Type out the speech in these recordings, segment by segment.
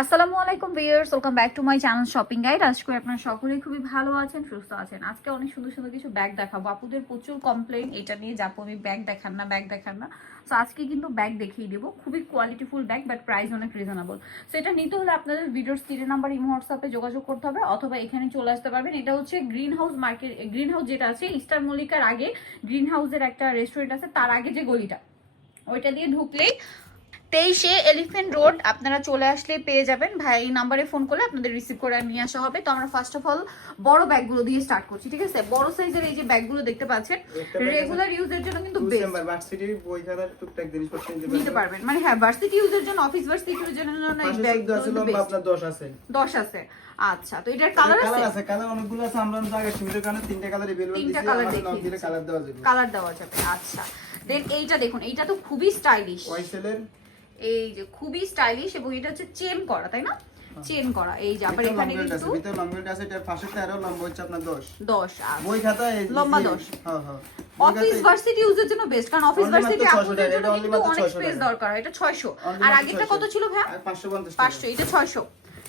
আসসালামু আলাইকুম viewers, welcome back to my channel shopping guide. আশা করি আপনারা সকলেই খুবই ভালো আছেন, সুস্থ আছেন। আজকে অনেক সুন্দর সুন্দর কিছু ব্যাগ দেখাবো। আপুদের প্রচুর কমপ্লেইন এটা নিয়ে, যাবো আমি ব্যাগ দেখান না ব্যাগ দেখান না। সো আজকে কিন্তু ব্যাগ দেখিয়ে দেবো, খুবই কোয়ালিটিফুল ব্যাগ, বাট প্রাইস অনেক রিজনেবল। সো এটা নিতে হলে আপনাদের ভিডিওর স্ক্রিনের নাম্বার ইমো হোয়াটসঅ্যাপে যোগাযোগ করতে হবে, অথবা এখানে চলে আসতে পারবেন। এটা হচ্ছে green house market, green house যেটা আছে ইস্টার মল্লিকার আগে গ্রিন হাউসের একটা রেস্টুরেন্ট আছে, তার আগে যে গলিটা, ওইটা দিয়ে ঢুকলেই 23 এলিফ্যান্ট রোড আপনারা চলে আসলে পেয়ে যাবেন। ভাই এই নাম্বারে ফোন করলে আপনাদের রিসিভ করে নিয়ে আসা হবে। তো আমরা ফার্স্ট অফ অল বড় ব্যাগগুলো দিয়ে স্টার্ট করছি, ঠিক আছে? বড় সাইজের এই যে ব্যাগগুলো দেখতে পাচ্ছেন, রেগুলার ইউজের জন্য কিন্তু বেস্ট। ভার্সিটির বই খাতা টুকটাক জিনিসপত্র নিতে পারবেন, মানে হ্যাঁ ভার্সিটি ইউজের জন্য, অফিস ভার্সিটি ইউজের জন্য এই ব্যাগগুলো বেস্ট। আপনার 10 আছে 10 আছে। আচ্ছা, তো এটার কালার আছে? কালার অনেকগুলো আছে। আমরা জায়গা সীমিত কারণে তিনটা কালার अवेलेबल দিছি। তিনটা কালার দিলে কালার দেওয়া যাবে। কালার দেওয়া যাবে। আচ্ছা, দেন এইটা দেখুন, এইটা তো খুবই স্টাইলিশ। ওয়াইসেলের এই যে খুবই স্টাইলিশ, এবং এটা হচ্ছে চেন করা, তাই না? চেন করা। এই যে আবার এখানে কিন্তু ভিতরে লং বেল্ট আছে, এটার পাশে 13 লম্বা হচ্ছে আপনার 10 বই খাতা এই লম্বা 10। হ্যাঁ হ্যাঁ, অফিস ভার্সিটি ইউজের জন্য বেস্ট, কারণ অফিস ভার্সিটি আপুদের জন্য কিন্তু অনেক স্পেস দরকার হয়। এটা 600। আর আগেরটা কত ছিল ভাই? 550 500। এটা 600।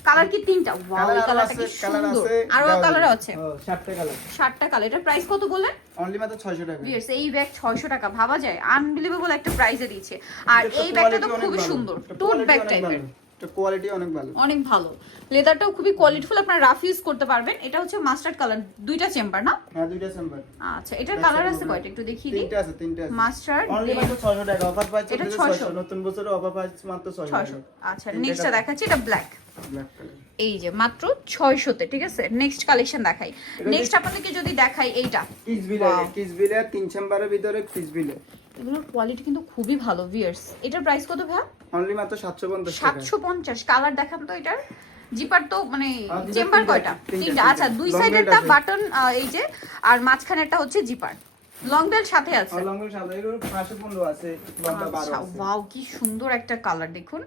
কালার কি তিনটা? ওয়াও, এই কালারটা কি সুন্দর। আরো কালার আছে? 7টা কালার। 7টা কালার। এটা প্রাইস কত বলেন? অনলি মাত্র 600 টাকা। ভিউয়ার্স, এই ব্যাগ 600 টাকা, ভাবা যায়? আনবিলিভেবল একটা প্রাইসে দিচ্ছে। আর এই ব্যাগটা তো খুবই সুন্দর, টোট ব্যাগ টাইপের। এটা কোয়ালিটি অনেক ভালো, অনেক ভালো। লেদারটাও খুবই কোয়ালিটিফুল, আপনারা রাফ ইউজ করতে পারবেন। এটা হচ্ছে মাস্টার্ড কালার, দুইটা চেম্বার না? হ্যাঁ, দুইটা চেম্বার। আচ্ছা, এটার কালার আছে কয়টা একটু দেখিয়ে দিই। তিনটা আছে, তিনটা আছে। মাস্টার্ড অনলি মাত্র 600 টাকা অফার পাচ্ছেন। এটা 600 নতুন বছরে অফার পাচ্ছেন মাত্র 600। আচ্ছা, নেক্সটটা দেখাচ্ছি, এটা ব্ল্যাক। Black colour. এই যে মাত্র 600 তে, ঠিক আছে? নেক্সট কালেকশন দেখাই। নেক্সট আপনাদেরকে যদি দেখাই এইটা কিসবিলের 3 চেম্বারের ভিতরে কিসবিলের। এগুলোর কোয়ালিটি কিন্তু খুবই ভালো ভিউয়ার্স। এটার প্রাইস কত ভাই? অনলি মাত্র 750 টাকা। 750। কালার দেখান তো এটার। জিপার তো মানে চেম্বার কয়টা? তিনটা। আচ্ছা, দুই সাইডেরটা বাটন এই যে, আর মাঝখানেরটা হচ্ছে জিপার। লং বেল্ট সাথে আছে? লং বেল্ট সাথে, এর পাশে 15 আছে, লম্বা 12 আছে। ওয়াও, কি সুন্দর একটা কালার দেখুন।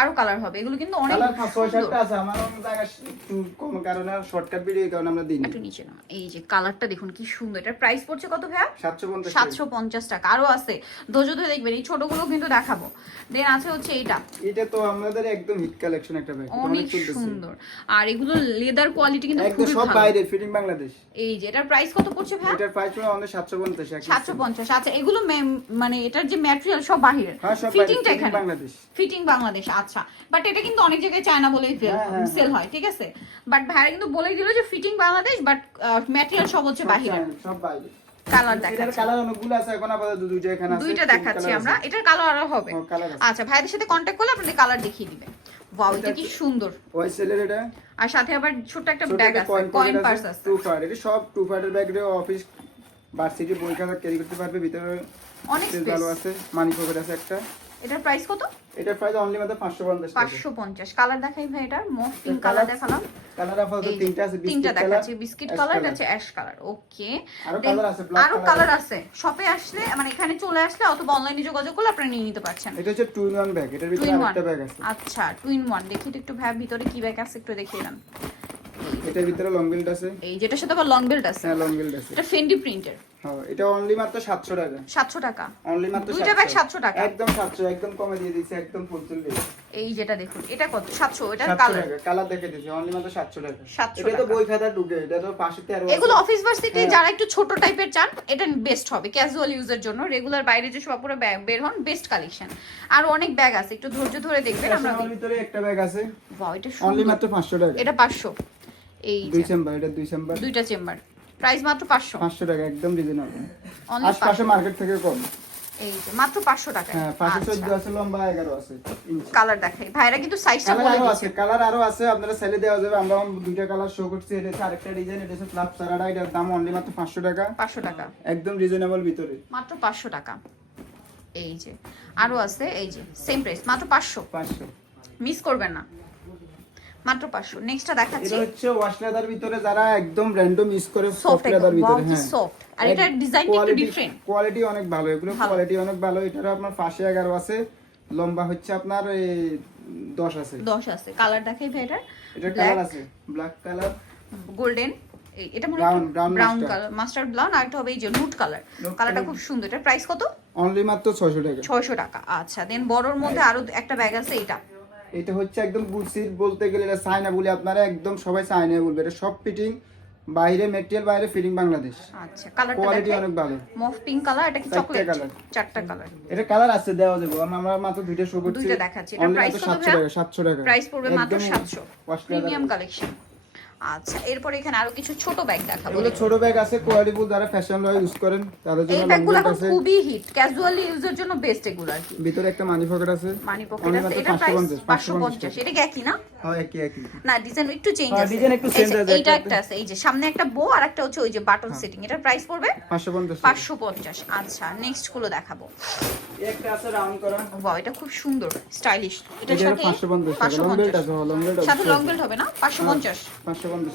আরো কালার হবে, এগুলো কিন্তু অনেক কালার সুন্দর। 6-7টা আছে। আমার অন্য জায়গা একটু কম কারণে শর্টকাট ভিডিও কারণে আমরা দিই না। একটু নিচে না, এই যে কালারটা দেখুন কি সুন্দর। এটার প্রাইস পড়ছে কত ভাইয়া? 750 750 টাকা। আরো আছে, ধৈর্য ধরে দেখবেন, এই ছোটগুলো কিন্তু দেখাবো। দেন আছে হচ্ছে এইটা। এটা তো আমাদের একদম হিট কালেকশন একটা ব্যাগ, অনেক সুন্দর। আর এগুলো লেদার কোয়ালিটি কিন্তু একদম খুবই সব ভালো। বাইরে ফিটিং বাংলাদেশ। এই যে এটার প্রাইস কত পড়ছে ভাই? এটার প্রাইস হলো আমাদের 750 টাকা। 750। আচ্ছা, এগুলো মানে এটার যে ম্যাটেরিয়াল সব বাহিরের, হ্যাঁ, সব ফিটিংটা ফিটিং এখানে বাংলাদেশ। ফিটিং বাংলাদেশ। আচ্ছা, বাট এটা কিন্তু অনেক জায়গায় চায়না বলেই সেল হয়, ঠিক আছে? বাট ভাইরা কিন্তু বলেই দিল যে ফিটিং বাংলাদেশ, বাট ম্যাটেরিয়াল সব হচ্ছে বাহিরের। সব বাইরে। কালার এটার দেখাচ্ছি, কালার অনেকগুলো আছে, এখন আপাতত দুইটা এখানে আছে। দুইটা দেখাচ্ছি আমরা। এটার কালার আরো হবে। কালার আছে। আচ্ছা, ভাইদের সাথে কন্টাক্ট করলে আপনাদের কালার দেখিয়ে দিবে। ওয়াও, এটা কি সুন্দর। ওয়াইসেলের এটা। আর সাথে আবার ছোট একটা ব্যাগ আছে, কয়েন পার্স আছে। 2 ফার, এটা সব 2 ফারের ব্যাগ রে। অফিস ভার্সিটি বই খাতা ক্যারি করতে পারবে। ভিতরে অনেক স্পেস স্পেস ভালো আছে, মানি পকেট আছে একটা। এটার প্রাইস কত? এটার প্রাইস অনলি মাত্র 550 টাকা। 550। কালার দেখাই ভাই, এটার মফ পিঙ্ক কালার দেখালাম। কালার আপাতত তিনটা আছে, তিনটা বিস্কিট কালার, দেখাচ্ছি, বিস্কিট কালার আছে, অ্যাশ কালার। ওকে, আরো কালার আছে, ব্ল্যাক আরো কালার আছে। শপে আসলে, মানে এখানে চলে আসলে অথবা অনলাইনে যোগাযোগ করলে আপনারা নিয়ে নিতে পারছেন। এটা হচ্ছে 2 in 1 ব্যাগ। এটার ভিতরে আরেকটা ব্যাগ আছে। আচ্ছা, 2 in 1। দেখি তো একটু ভাই ভিতরে কি ব্যাগ আছে একটু দেখিয়ে দেন। এটার ভিতরে লং বেল্ট আছে। এই যেটার সাথে আবার লং বেল্ট আছে। হ্যাঁ, লং বেল্ট আছে। এটা ফেন্ডি প্রিন্টের। হ্যাঁ, এটা অনলি মাত্র 700 টাকা। 700 টাকা। অনলি মাত্র দুইটা ব্যাগ 700 টাকা। একদম 700, একদম কমে দিয়ে দিয়েছি, একদম ফুলফিল দিয়ে। এই যেটা দেখুন, এটা কত? 700। এটা 700 কালার, টাকা। কালার দেখে দিয়েছি অনলি মাত্র 700 টাকা। 700 এটা তো টাকা। বই খাতা ঢুকে, এটা তো পাশে 13 আছে। এগুলো অফিস ভার্সিটি যারা একটু ছোট টাইপের চান, এটা বেস্ট হবে ক্যাজুয়াল ইউজের জন্য। রেগুলার বাইরে যে সব পুরো ব্যাগ বের হন, বেস্ট কালেকশন। আর অনেক ব্যাগ আছে, একটু ধৈর্য ধরে দেখবেন। আমরা এর ভিতরে একটা ব্যাগ আছে। ওয়াও, এটা অনলি সুন্দর। মাত্র 500 টাকা। এটা 500। এই যে 2 চেম্বার, এটা 2 চেম্বার, দুইটা চেম্বার, প্রাইস মাত্র 500। 500 টাকা, একদম রিজনেবল। Only আশপাশে মার্কেট থেকে কম। এই যে মাত্র 500 টাকা। হ্যাঁ, পাশে 14 আছে, লম্বা 11 আছে ইঞ্চি। কালার দেখাই, ভাইরা কিন্তু সাইজটা কালার বলে আরো দিয়েছে। আছে, কালার আরো আছে, আপনারা সেলে দেওয়া যাবে। আমরা দুইটা কালার শো করছি। এটা হচ্ছে আরেকটা ডিজাইন, এটা হচ্ছে ফ্লাপ সারাডা। এটার দাম অনলি মাত্র 500 টাকা। 500 টাকা, একদম রিজনেবল ভিতরে, মাত্র 500 টাকা। এই যে আরো আছে, এই যে সেম প্রাইস, মাত্র 500। 500। মিস করবেন না, মাত্র 500। নেক্সটটা দেখাচ্ছি, এটা হচ্ছে ওয়াশ লেদার ভিতরে, যারা একদম র্যান্ডম ইউজ করে সফট সফট লেদার ভিতরে। হ্যাঁ, সফট। আর এটা ডিজাইনটা একটু ডিফারেন্ট, কোয়ালিটি অনেক ভালো। এগুলো কোয়ালিটি অনেক ভালো। এটার আপনার পাশে 11 আছে, লম্বা হচ্ছে আপনার 10 আছে। 10 আছে। কালার দেখাই ভাই, এটা কালার আছে, ব্ল্যাক কালার, গোল্ডেন, এটা মনে brown brown colour, mustard brown. আর একটা হবে এই যে নুট কালার। কালারটা খুব সুন্দর। এটা প্রাইস কত? অনলি মাত্র 600 টাকা। 600 টাকা। আচ্ছা, দেন বড়র মধ্যে আরো একটা ব্যাগ আছে, এটা এটা হচ্ছে একদম গুলসির বলতে গেলে এটা চায়না বলে আপনারা একদম সবাই চায়না বলবে, এটা সব ফিটিং বাইরে মেটেরিয়াল, বাইরে ফিটিং বাংলাদেশ। আচ্ছা কালারটা কোয়ালিটি দেখেন অনেক ভালো। মফ পিঙ্ক কালার, এটা কি চকলেট? কালার, চারটা কালার। এটা কালার আছে দেওয়া যাবে, আমরা মাত্র দুইটা শো করছি, দুইটা দেখাচ্ছি। এটা প্রাইস কত ভাই? 700 টাকা প্রাইস পড়বে মাত্র 700, প্রিমিয়াম কালেকশন। আচ্ছা এরপর এখানে আরো কিছু ছোট ব্যাগ দেখাবো। এগুলো ছোট ব্যাগ আছে, কোয়ালিটি ফুল, যারা ফ্যাশন ওয়াইজ ইউজ করেন তাদের জন্য এই ব্যাগগুলো এখন খুবই হিট, ক্যাজুয়ালি ইউজের জন্য বেস্ট এগুলো আর কি। ভিতরে একটা মানি পকেট আছে, মানি পকেট আছে, এটা প্রাইস 550। এটা কি একই না? হ্যাঁ একই না ডিজাইন একটু চেঞ্জ আছে, ডিজাইন একটু চেঞ্জ আছে। এইটা একটা আছে, এই যে সামনে একটা বো আর একটা হচ্ছে ওই যে বাটন সেটিং। এটার প্রাইস পড়বে 550। আচ্ছা নেক্সট গুলো দেখাবো। একটা আছে রাউন্ড করা, ওয়াও এটা খুব সুন্দর স্টাইলিশ। এটার সাথে 550 টাকা, লং বেল্ট আছে, লং বেল্ট সাথে লং বেল্ট হবে না? 550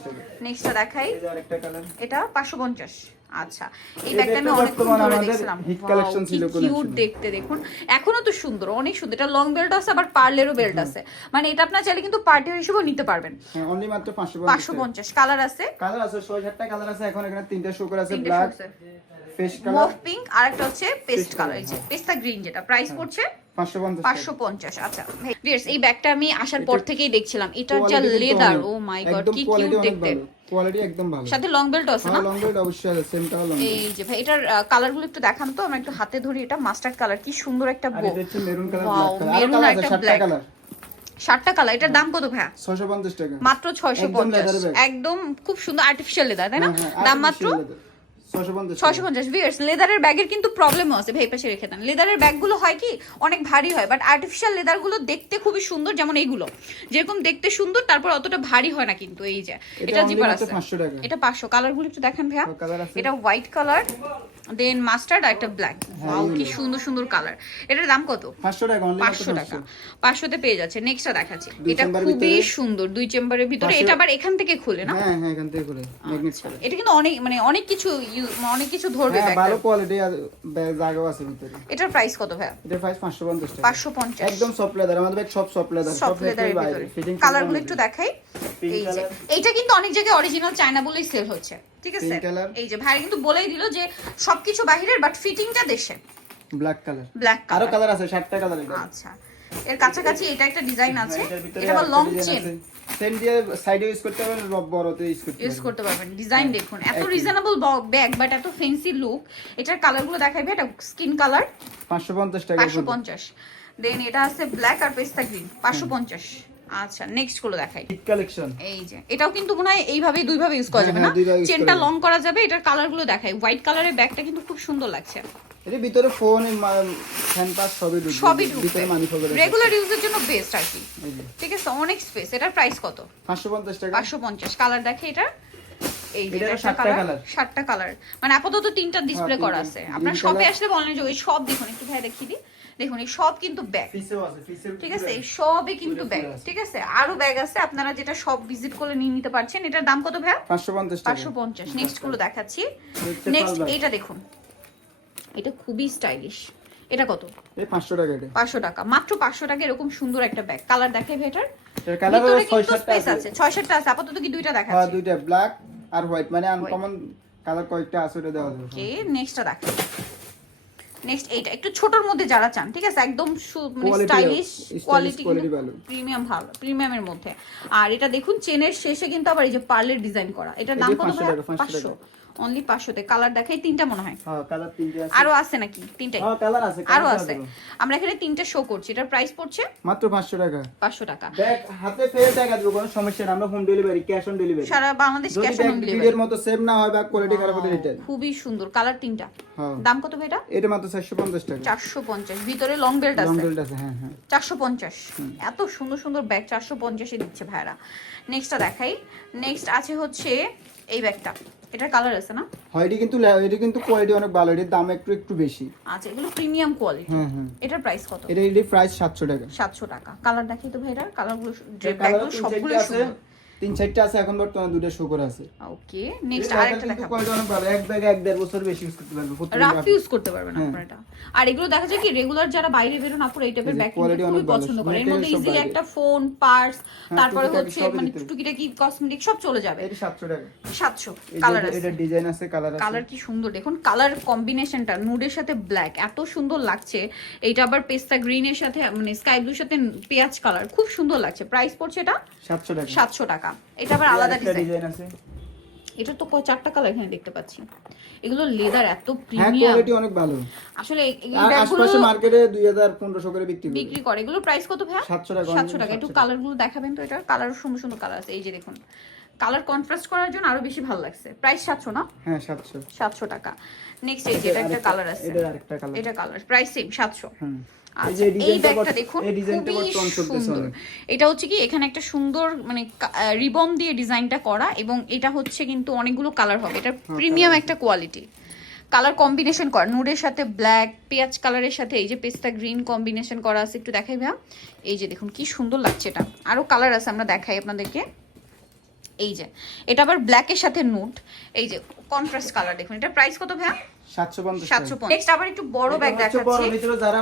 টাকা। নেক্সটটা দেখাই, এই যে আরেকটা কালার, এটা 550। আচ্ছা এই ব্যাগটা আমি অনেক ধরে দেখছিলাম, হিট কালেকশন ছিল, কোন কিউট দেখতে, দেখুন এখনো তো সুন্দর, অনেক সুন্দর। এটা লং বেল্ট আছে, আবার পার্লেরও বেল্ট আছে, মানে এটা আপনারা চাইলে কিন্তু পার্টির হিসেবেও নিতে পারবেন। হ্যাঁ অনলি মাত্র 550। কালার আছে, কালার আছে 6-7টা কালার আছে, এখন এখানে তিনটা শো করে আছে, black, face colour, mauve pink আর একটা হচ্ছে পেস্ট কালার, এই যে পেস্তা গ্রিন, যেটা প্রাইস পড়ছে 550। আচ্ছা ভিউয়ার্স এই ব্যাগটা আমি আসার পর থেকেই দেখছিলাম, এটার যা লেদার, ও মাই গড কি কিউট দেখতে, কোয়ালিটি একদম ভালো। সাথে লং বেল্ট আছে না? লং বেল্ট অবশ্যই আছে, সেম কালার লং। এই যে ভাই এটার কালারগুলো একটু দেখান তো, আমরা একটু হাতে ধরি। এটা মাস্টার্ড কালার, কি সুন্দর একটা বো, এটা হচ্ছে মেরুন কালার, ওয়াও মেরুন আর একটা ব্ল্যাক, 7টা কালার। এটার দাম কত ভাইয়া? 650 টাকা, মাত্র 650। একদম খুব সুন্দর আর্টিফিশিয়াল লেদার, তাই না? দাম মাত্র 650। ভিউয়ার্স লেদারের ব্যাগের কিন্তু প্রবলেমও আছে, ভাই পাশে রেখে দেন। লেদারের ব্যাগগুলো হয় কি অনেক ভারী হয়, বাট আর্টিফিশিয়াল লেদারগুলো দেখতে খুবই সুন্দর, যেমন এইগুলো যেরকম দেখতে সুন্দর, তারপর অতটা ভারী হয় না কিন্তু। এই যে এটা জিপার আছে, এটা 500। কালারগুলো একটু দেখেন ভাইয়া, এটা হোয়াইট কালার, দেন মাস্টার্ড আর একটা ব্ল্যাক। ওয়াও কি সুন্দর সুন্দর কালার। এটার দাম কত? 500 টাকা, 500 টাকা। 500 তে পেয়ে যাচ্ছে। নেক্সটটা দেখাচ্ছি, এটা খুবই সুন্দর, 2 চেম্বারের ভিতরে। এটা আবার এখান থেকে খুলে না? হ্যাঁ হ্যাঁ এখান থেকে খুলে, ম্যাগনেট করে। এটা কিন্তু অনেক মানে অনেক কিছু ধরবে ব্যাগটা, ভালো কোয়ালিটি আর জায়গাও আছে ভিতরে। এটার প্রাইস কত ভাই? এটার প্রাইস 550 টাকা, 550। একদম সফট লেদার, আমাদের ব্যাগ সব সফট লেদার, সফট লেদারের ভিতরে। কালারগুলো একটু দেখাই। এই যে এইটা কিন্তু অনেক জায়গায় অরিজিনাল চায়না বলেই সেল হচ্ছে, ঠিক আছে? এই যে ভাই কিন্তু বলেই দিল যে সবকিছু বাহিরের, বাট ফিটিংটা দেশে। ব্ল্যাক কালার, ব্ল্যাক কালার, আরো কালার আছে, 7টা কালার। এটা আচ্ছা এর কাছাকাছি এটা একটা ডিজাইন আছে, এটা আবার লং চেন, চেন দিয়ে সাইডে ইউজ করতে পারবেন, বড়তে ইউজ করতে পারবেন। ডিজাইন দেখুন, এত রিজনেবল ব্যাগ বাট এত ফ্যান্সি লুক। এটার কালারগুলো দেখাইবে, এটা স্কিন কালার 550 টাকা, 550। দেন এটা আছে ব্ল্যাক আর পেস্তা গ্রিন, 550। আচ্ছা নেক্সট গুলো দেখাই। হিট কালেকশন, এই যে এটাও কিন্তু মনে হয় এইভাবে দুইভাবে ইউজ করা যাবে না? চেনটা লং করা যাবে। এটার কালারগুলো দেখাই। হোয়াইট কালারের ব্যাগটা কিন্তু খুব সুন্দর লাগছে। এর ভিতরে ফোন, ফ্যান পাস সবই ঢুকবে, ভিতরে মানি পকেট, রেগুলার ইউজের জন্য বেস্ট আর কি, ঠিক আছে? অনেক স্পেস। এটার প্রাইস কত? 550 টাকা, 550। কালার দেখে এটা, এই যে এটা 7টা কালার, মানে আপাতত 3টা ডিসপ্লে করা আছে। আপনার শপে আসলে অনলাইন এই সব দেখুন, একটু ভাই দেখিয়ে দিই। দেখুন এই সব কিন্তু ব্যাগ, ঠিক আছে? এই সবই কিন্তু ব্যাগ, ঠিক আছে? আরো ব্যাগ আছে, আপনারা যেটা সব ভিজিট করলে নিয়ে নিতে পারছেন। এটার দাম কত ভাই? 550 টাকা, 550। নেক্সট গুলো দেখাচ্ছি। নেক্সট এইটা দেখুন, এটা খুবই স্টাইলিশ। এটা কত? এই 500 টাকা, এটা 500 টাকা, মাত্র 500 টাকা। এরকম সুন্দর একটা ব্যাগ। কালার দেখাই ভাই এটার, এর কালার 6-7টা আছে, 6-7টা আছে। আপাতত কি দুইটা দেখাচ্ছি? হ্যাঁ দুইটা, ব্ল্যাক আর হোয়াইট, মানে আনকমন কালার কয়েকটা আছে, ওটা দেওয়া যাবে। ওকে নেক্সটটা দেখাই। নেক্সট এইটা একটু ছোটর মধ্যে যারা চান, ঠিক আছে? একদম মানে স্টাইলিশ, কোয়ালিটি ভালো, প্রিমিয়াম, ভালো প্রিমিয়ামের মধ্যে। আর এটা দেখুন চেনের শেষে কিন্তু আবার এই যে পার্লের ডিজাইন করা। এটার দাম কত? 500। অনলি 500 তে। কালার দেখাই, 3টা মনে হয়। হ্যাঁ কালার 3টা আছে। আরো আছে নাকি? 3টাই? হ্যাঁ কালার আছে, আরো আছে। আমরা এখানে 3টা শো করছি। এটার প্রাইস পড়ছে মাত্র 500 টাকা। 500 টাকা। ব্যাগ হাতে পেয়ে টাকা দেব, কোনো সমস্যা না, আমরা home delivery, cash on delivery, সারা বাংলাদেশ ক্যাশ অন ডেলিভারি। এর মতো সেম না হয় বা কোয়ালিটি খারাপ হতে রিটার্ন। খুবই সুন্দর কালার 3টা। হ্যাঁ দাম কত ভাই এটা? এটা মাত্র 450 টাকা। 450। ভিতরে লং বেল্ট আছে, লং বেল্ট আছে, হ্যাঁ হ্যাঁ 450। এত সুন্দর সুন্দর ব্যাগ 450 এ দিচ্ছে ভাইরা। নেক্সটটা দেখাই। নেক্সট আছে হচ্ছে এই ব্যাগটা। এটার কালার আছে না? হয়, এটা কিন্তু কোয়ালিটি অনেক ভালো, এর দাম একটু বেশি। আচ্ছা এগুলো প্রিমিয়াম কোয়ালিটি। হ্যাঁ হ্যাঁ। এটার প্রাইস কত? এর প্রাইস 700 টাকা। 700 টাকা। কালার দেখাই তো ভাইরা, কালারগুলো ব্যাগগুলো সবগুলো সুন্দর। 3-4টা আছে এখন বর্তমানে, দুটো শো করে আছে। ওকে, নেক্সট আরেকটা দেখাবো। কোয়ালিটি অনেক ভালো, এক ব্যাগ 1.5 বছর বেশি ইউজ করতে পারবে, রাফ ইউজ করতে পারবেন আপনারা এটা। আর এগুলো দেখা যায় কি রেগুলার যারা বাইরে বেরোন আপুরা এই টাইপের ব্যাগ কিনতে খুবই পছন্দ করে। এর মধ্যে ইজিলি একটা ফোন, পার্স, তারপরে হচ্ছে মানে টুকিটাকি কসমেটিক সব চলে যাবে। এটা 700 টাকা। 700 কালার আছে, এটা ডিজাইন আছে, কালার আছে। কালার কি সুন্দর দেখুন, কালার কম্বিনেশনটা নুডের সাথে ব্ল্যাক এত সুন্দর লাগছে। এইটা আবার পেস্তা গ্রিনের সাথে মানে স্কাই ব্লুর সাথে পেঁয়াজ কালার, খুব সুন্দর লাগছে। প্রাইস পড়ছে এটা 700 টাকা। 700 টাকা। এটা আবার আলাদা ডিজাইন আছে। এটা তো 4টা কালার এখানে দেখতে পাচ্ছি। এগুলো লেদার এত হ্যাঁ, প্রিমিয়াম, কোয়ালিটি অনেক ভালো। আসলে এই আর ব্যাগগুলো আশপাশে মার্কেটে 2000-1500 করে বিক্রি করে। এগুলো প্রাইস কত ভাই? 700 টাকা। 700 টাকা। একটু কালারগুলো দেখাবেন তো? এটার কালার সুন্দর সুন্দর কালার আছে, এই যে দেখুন। কালার কন্ট্রাস্ট করার জন্য আরো বেশি ভালো লাগছে। প্রাইস 700 না? হ্যাঁ 700। 700 টাকা। নেক্সট এই যে এটা একটা কালার আছে, এটা আরেকটা কালার। এটা কালার প্রাইস সেম 700। আচ্ছা, এই ব্যাগটা দেখুন, এই ডিজাইনটা বর্তমান চলতেছে সুন্দর। এটা হচ্ছে কি এখানে একটা সুন্দর মানে রিবন দিয়ে ডিজাইনটা করা, এবং এটা হচ্ছে কিন্তু অনেকগুলো কালার হবে। এটা প্রিমিয়াম একটা কোয়ালিটি, কালার কম্বিনেশন করা নুডের সাথে ব্ল্যাক, পেঁয়াজ কালারের সাথে এই যে পেস্তা গ্রিন কম্বিনেশন করা আছে। একটু দেখাই ভাই, এই যে দেখুন কি সুন্দর লাগছে। এটা আরো কালার আছে, আমরা দেখাই আপনাদেরকে। এই যে এটা আবার ব্ল্যাকের সাথে নুড, এই যে কন্ট্রাস্ট কালার দেখুন। এটা প্রাইস কত ভাই? 750 750। নেক্সট আবার একটু বড় ব্যাগ দেখাচ্ছি। বড় ভিতরে যারা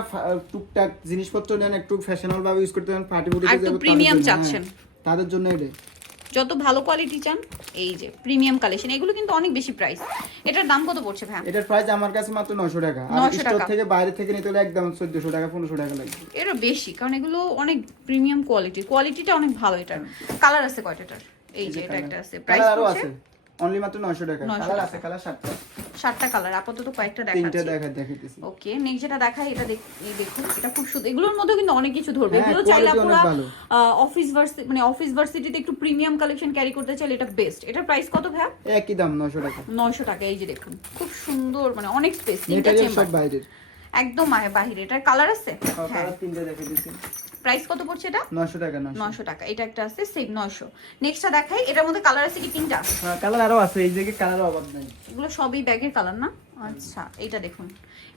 টুকটাক জিনিসপত্র নেন, একটু ফ্যাশনেবল ভাবে ইউজ করতে চান, পার্টি বুটিতে আর একটু প্রিমিয়াম চাচ্ছেন, তাদের জন্য এটা। যত ভালো কোয়ালিটি চান, এই যে প্রিমিয়াম কালেকশন। এগুলো কিন্তু অনেক বেশি প্রাইস। এটার দাম কত পড়ছে ভাই? এটার প্রাইস আমার কাছে মাত্র 900 টাকা। আর 900 স্টোর টাকা থেকে বাইরে থেকে নিতে হলে একদম 1400 টাকা 1500 টাকা লাগবে। এরও বেশি, কারণ এগুলো অনেক প্রিমিয়াম কোয়ালিটি, কোয়ালিটিটা অনেক ভালো। এটার কালার আছে কয়টাটার? এই যে এটা একটা আছে, প্রাইস আরো পড়ছে আছে অনলি মাত্র 900 টাকা। কালার আছে, কালার 7টা। 7টা কালার, আপাতত কয়েকটা 3টা দেখাচ্ছি। দেখাইতেছি। ওকে, নেক্সট যেটা দেখাই এটা এই দেখুন, এটা খুব সুন্দর। এগুলোর মধ্যে কিন্তু অনেক কিছু ধরবে। হ্যাঁ, এগুলো চাইলে quality অনেক আপনারা ভালো। অফিস ভার্সিটিতে একটু প্রিমিয়াম কালেকশন ক্যারি করতে চাইলে এটা বেস্ট। এটার প্রাইস কত ভাই? একই দাম 900 টাকা। 900 টাকা। এই যে দেখুন খুব সুন্দর, মানে অনেক স্পেস, তিনটা মেটেরিয়াল চেম্বার সব বাইরের। একদম বাহিরে। এটার কালার আছে, হ্যাঁ। কালার 3টা দেখাইতেছি। প্রাইস কত পড়ছে এটা? 900 টাকা। 900 টাকা। এটা একটা আছে সেম 900। নেক্সটটা দেখাই, এটার মধ্যে কালার আছে কি 3টা? হ্যাঁ, কালার আরো আছে, এই জায়গায় কালার অভাব নাই। এগুলো সবই ব্যাগের কালার না? আচ্ছা, এটা দেখুন,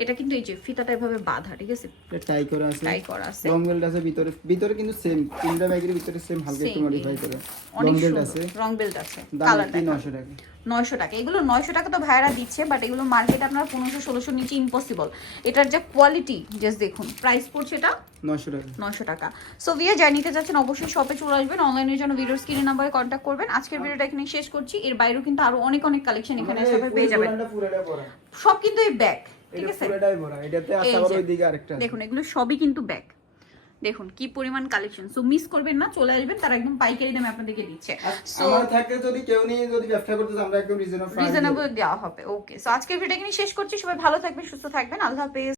এটা কিন্তু এই যে ফিতাটা এভাবে বাঁধা, ঠিক আছে? এটা টাই করা আছে, টাই করা আছে, লং বেল্ট আছে ভিতরে। ভিতরে কিন্তু সেম, তিনটা ব্যাগের ভিতরে সেম হালকা একটু মডিফাই করে অনেক লং বেল্ট সুন্দর আছে। রং বেল্ট আছে, দাম কালার 900 টাকা। 900 টাকা। এগুলো 900 টাকা তো ভাইরা দিচ্ছে, বাট এগুলো মার্কেটে আপনারা 1500-1600 নিচে ইম্পসিবল। এটার যে কোয়ালিটি জাস্ট দেখুন। প্রাইস পড়ছে এটা 900 টাকা। 900 টাকা। সো ভিয়া যারা নিতে চাচ্ছেন অবশ্যই শপে চলে আসবেন, অনলাইনের জন্য ভিডিওর স্ক্রিনে নাম্বারে কন্ট্যাক্ট করবেন। আজকের ভিডিওটা এখানে শেষ করছি। এর বাইরেও কিন্তু আরো অনেক অনেক কালেকশন এখানে সবাই পেয়ে যাবেন। সব কিন্তু এই ব্যাগ, ঠিক আছে? পুরোটাই ভরা। এটাতে আছে আবার ওইদিকে আরেকটা। দেখুন এগুলো সবই কিন্তু ব্যাগ। দেখুন কি পরিমাণ কালেকশন। সো মিস করবেন না, চলে আসবেন, তারা একদম পাইকারি দামে আপনাদেরকে দিচ্ছে। সো আমার থাকে যদি কেউ নিয়ে যদি ব্যবসা করতে চায়, আমরা একদম রিজনেবল দেওয়া হবে। ওকে, সো আজকের ভিডিওটা এখানে শেষ করছি। সবাই ভালো থাকবেন, সুস্থ থাকবেন। আল্লাহ হাফেজ।